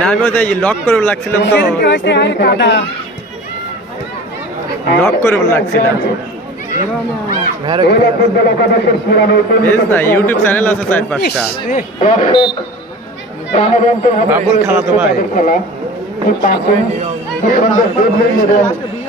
না আমি ওই লক করে লাগছিলাম তো। লক করে লাগছিলাম ইউটিউব চ্যানেল আছে চার পাঁচটা। বাবুল ভাই। খেলা কি পাচ্ছেন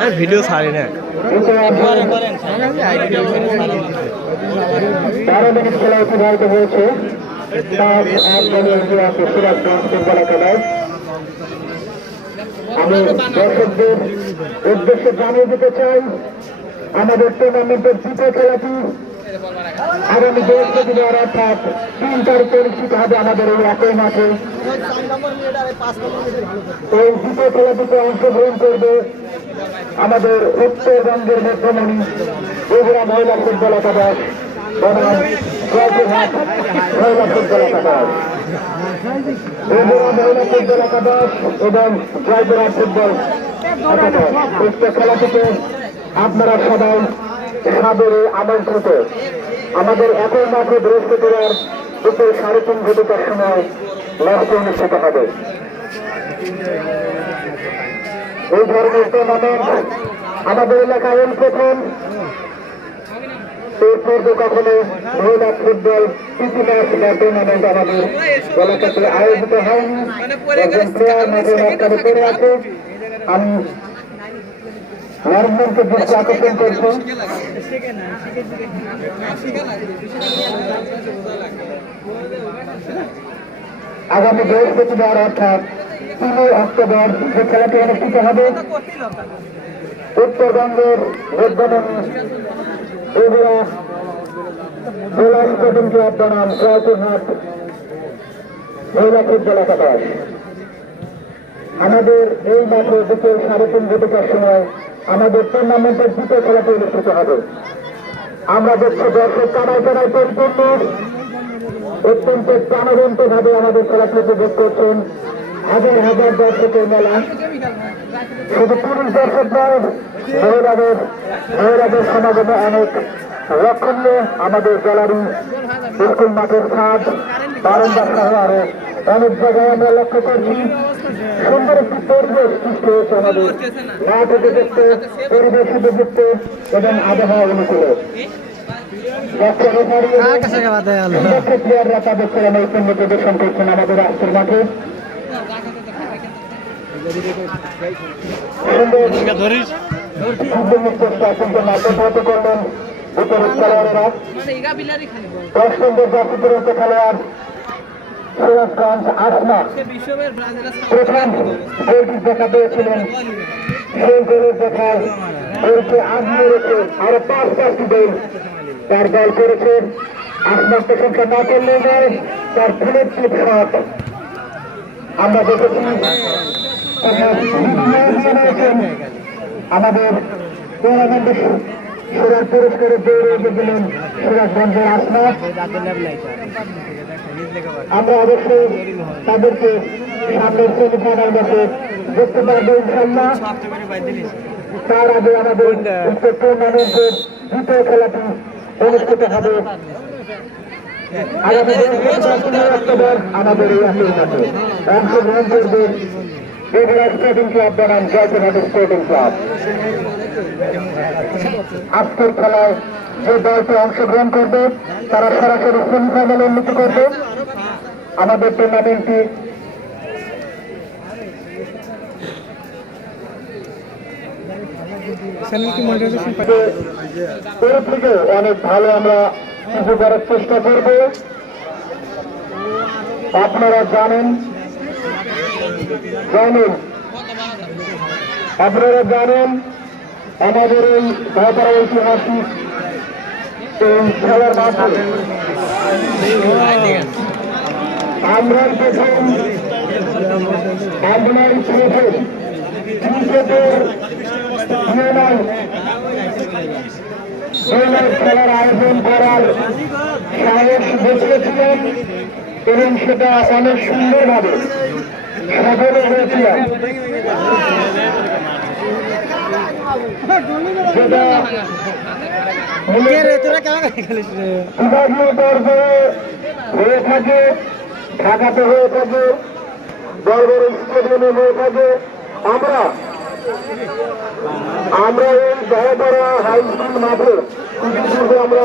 আমি ভিডিও ছাড়ি না। আমি দর্শকদের উদ্দেশ্যে জানিয়ে দিতে চাই, আমাদের টুর্নামেন্টের দ্বিতীয় খেলাটি আগামী বৃহস্পতিবার অর্থাৎ তিন তারিখে অনুষ্ঠিত হবে আমাদের এই একই মাঠে। এই দ্বিতীয় খেলাটিতে অংশগ্রহণ করবে আমাদের উত্তরবঙ্গের মুখ্যমণি বগুড়া মহিলা ফুটবল একাদশ বনাম জয়পুরহাট মহিলা ফুটবল একাদশ। বগুড়া মহিলা ফুটবল একাদশ এবং জয়পুরহাট ফুটবল একাদশ। উক্ত আপনারা সবাই সাদরে আমন্ত্রিত। আমাদের একই মাঠে বৃহস্পতিবার দুপুর সাড়ে তিন ঘটিকার সময় ম্যাচটি অনুষ্ঠিত হবে। এই ধরনের টুর্নামেন্ট আমাদের এলাকায় প্রথম। এর পূর্বে কখনো মহিলা ফুটবল প্রীতি ম্যাচ বা টুর্নামেন্ট আমাদের এলাকাতে আয়োজিত হয়নি। একজন প্লেয়ার মাঠের মাঝখানে পড়ে আছে। আমি ম্যানেজমেন্টকে দৃষ্টি আকর্ষণ করছি। আগামী বৃহস্পতিবার অর্থাৎ তিনই অক্টোবর যে খেলাটি অনুষ্ঠিত হবে, উত্তরবঙ্গের আমাদের এই মাঠে দুপুর সাড়ে তিন ঘটিকার সময় আমাদের টুর্নামেন্টের দ্বিতীয় খেলাটি অনুষ্ঠিত হবে। আমরা দেখছি দর্শক কানায় কানায় পরিপূর্ণ। অত্যন্ত প্রাণবন্ত ভাবে আমাদের খেলাটি উপভোগ করছেন হাজার হাজার দর্শকের মেলা। শুধু পুরুষ দর্শক নয় মহিলাদের মহিলাদের সমাগমে অনেক লক্ষণীয় আমাদের গ্যালারি স্কুল মাঠের ছাদ বারান্দা সহ আরও অনেক জায়গায় আমরা লক্ষ্য করছি। সুন্দর একটি পরিবেশ সৃষ্টি হয়েছে আমাদের। মাঠ হতে দেখতে পরিবেশ উপযুক্ত এবং আবহাওয়া অনুকূলে। প্লেয়াররা তাদের ছেলে নৈপুণ্য প্রদর্শন করছেন আমাদের রাষ্ট্রের মাঠে। করলেন খেলোয়াড়েরা দশ নম্বর খেলোয়াড়। সিরাজগঞ্জ আসমা প্রথম গোলটি দেখা পেয়েছিলেন সেই গোলের দেখায় গোলকে আগিয়ে রেখে আরও পাঁচ পাঁচটি গোল তার দল করেছে আসমার প্রশংসা না করলেও নয় তার ফুলের টিপ আমরা দেখেছি আমাদের টুর্নামেন্টে সেরার পুরস্কারের দৌড়ে এগিয়ে গেলেন সিরাজগঞ্জের আসমা আমরা অবশ্যই তাদেরকে সামনের সেমিফাইনাল ম্যাচে দেখতে পারব ইনশাল্লাহ তার আগে আমাদের উক্ত টুর্নামেন্টের দ্বিতীয় খেলাটি অনুষ্ঠিত হবে। আগামী অক্টোবর, আমাদের এই আসল অংশগ্রহণ করবেন বগুড়া স্পোর্টিং ক্লাব বনাম জয়পুরহাট স্পোর্টিং ক্লাব আজকের খেলায় যে দলটি অংশগ্রহণ করবে তারা সরাসরি সেমিফাইনালে উন্নীত করবে। আমাদের টুর্নামেন্টটি এর থেকে অনেক ভালো আমরা কিছু করার চেষ্টা করব। আপনারা জানেন জানেন। আপনারা জানেন, আমাদের এই ভাতারা ঐতিহাসিক এই খেলার মাঠে। আমরা প্রথম আপনার ক্রিকেট ক্রিকেটের খেলার আয়োজন করার সাহস দেখিয়েছিলেন এবং সেটা অনেক সুন্দরভাবে হয়ে থাকে ঢাকাতে হয়ে থাকে বড় হয়ে থাকে আমরা আমরা এই দহপাড়া হাই স্কুল মাঠে কিছু আমরা